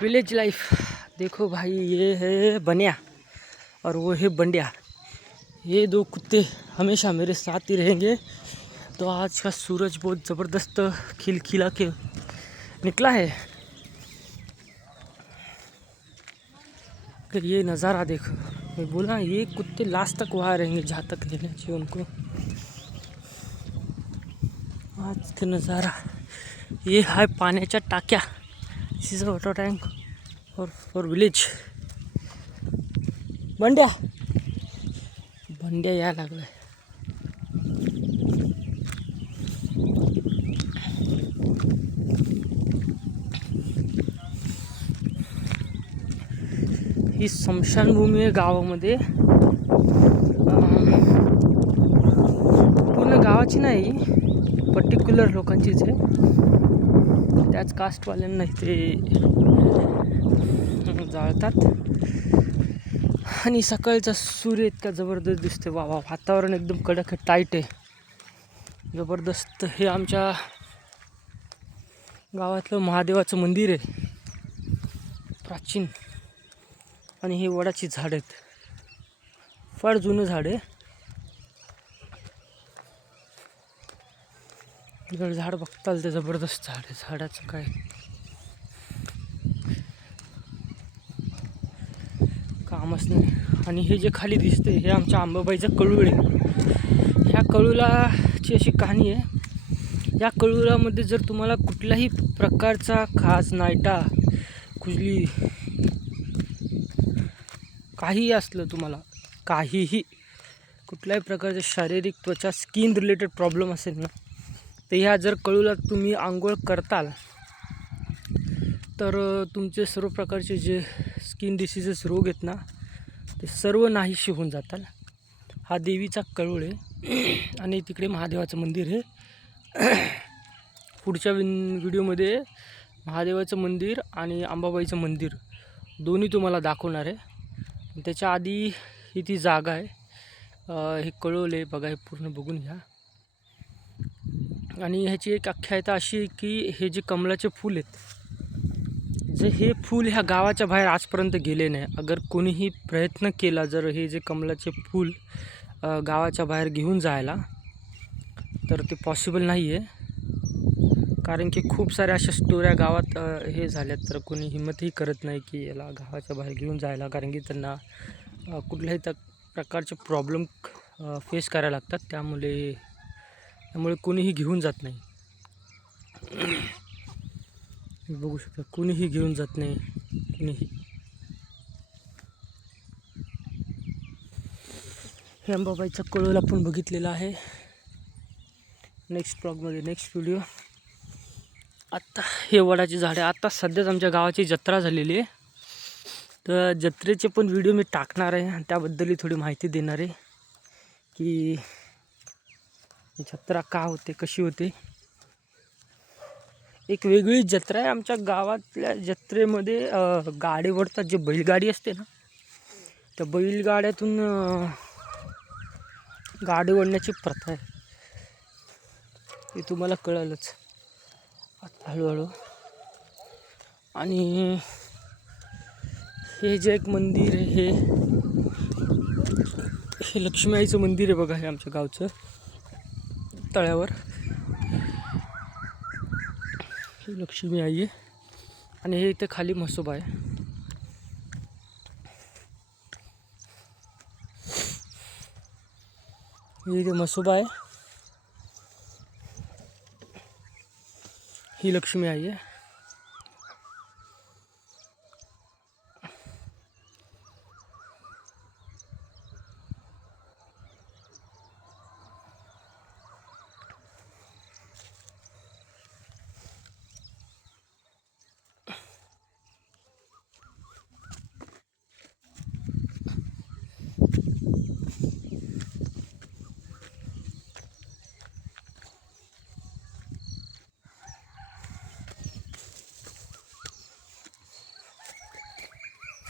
Village life. देखो भाई, ये है बनिया और वो है बंडिया। ये दो कुत्ते हमेशा मेरे साथ ही रहेंगे। तो आज का सूरज बहुत ज़बरदस्त खिलखिला के निकला है। कि ये नज़ारा देखो, मैं बोला ये कुत्ते लास्ट तक वहाँ रहेंगे जहाँ तक रहना चाहिए उनको। आज का नज़ारा ये है पाण्याच्या टाक्या। This is a water tank for village. बंड्या बंड्या यायला लागलाय। ही स्मशानभूमी आहे गावामध्ये। पूर्ण गावाची नाही, पर्टिक्युलर लोकांचीच आहे। त्याच कास्टवाल्यांना इथे जाळतात। आणि सकाळचा सूर्य इतका जबरदस्त दिसते। वा वा, वातावरण एकदम कडक आहे, टाईट आहे, जबरदस्त। हे आमच्या गावातलं महादेवाचं मंदिर आहे, प्राचीन। आणि हे वडाची झाड आहेत, फार जुनं झाड आहे। जर झाड बघताल ते जबरदस्त झाड आहे। झाडाचं काय कामच नाही। आणि हे जे खाली दिसते हे आमच्या अंबाबाईचं कळूळ आहे। ह्या कळूलाची अशी कहाणी आहे। या कळूलामध्ये जर तुम्हाला कुठल्याही प्रकारचा खाज, नायटा, खुजली काहीही असलं, तुम्हाला काहीही कुठल्याही प्रकारचे शारीरिक त्वचा स्किन रिलेटेड प्रॉब्लेम असेल ना, तर ह्या जर कळूला तुम्ही आंघोळ करताल तर तुमचे सर्व प्रकारचे जे स्किन डिसीजेस, रोग आहेत ना, ते सर्व नाहीसे होऊन जातात। हा देवीचा कळूळ आहे आणि तिकडे महादेवाचं मंदिर आहे। पुढच्या व्हिडिओमध्ये महादेवाचं मंदिर आणि अंबाबाईचं मंदिर दोन्ही तुम्हाला दाखवणार आहे। त्याच्या आधी ही ती जागा आहे, हे कळूळ आहे बघा, हे पूर्ण बघून घ्या। आणि ह्याची एक आख्यायिका अशी आहे की हे जे कमळाचे फूल आहेत, जे हे फूल ह्या गावाच्या बाहेर आजपर्यंत गेले नाही। अगर कोणीही प्रयत्न केला जर हे जे कमळाचे फूल गावाच्या बाहेर घेऊन जायला, तर ते पॉसिबल नाही आहे। कारण की खूप साऱ्या अशा स्टोऱ्या गावात हे झाल्यात, तर कोणी हिंमतही करत नाही की याला गावाच्या बाहेर घेऊन जायला। कारण की त्यांना कुठल्याही प्रकारचे प्रॉब्लेम फेस करायला लागतात, त्यामुळे कोणीही घेऊन जात नाही। बघू शकता, कोणीही घेऊन जात नाही, कोणीही। हे अंबाबाईचा कळूळ आपण बघितलेला आहे। नेक्स्ट ब्लॉगमध्ये, नेक्स्ट व्हिडिओ। आत्ता हे वडाची झाडे, आता सध्याच आमच्या गावाची जत्रा झालेली आहे, तर जत्रेचे पण व्हिडिओ मी टाकणार आहे आणि त्याबद्दलही थोडी माहिती देणार आहे की जत्रा का होते, कशी होते। एक वेगळी जत्रा आहे आमच्या गावातल्या जत्रेमध्ये। गाडी ओढतात, जे बैलगाडी असते ना, त्या बैलगाड्यातून गाडी ओढण्याची प्रथा आहे, ते तुम्हाला कळलंच आता हळूहळू। आणि हे जे एक मंदिर आहे, हे लक्ष्मी आईचं मंदिर आहे बघा, हे आमच्या गावचं तळ्यावर ही लक्ष्मी आई आहे। आणि हे इथे खाली म्हसोबा आहे। हे इथे म्हसोबा आहे, ही लक्ष्मी आई आहे।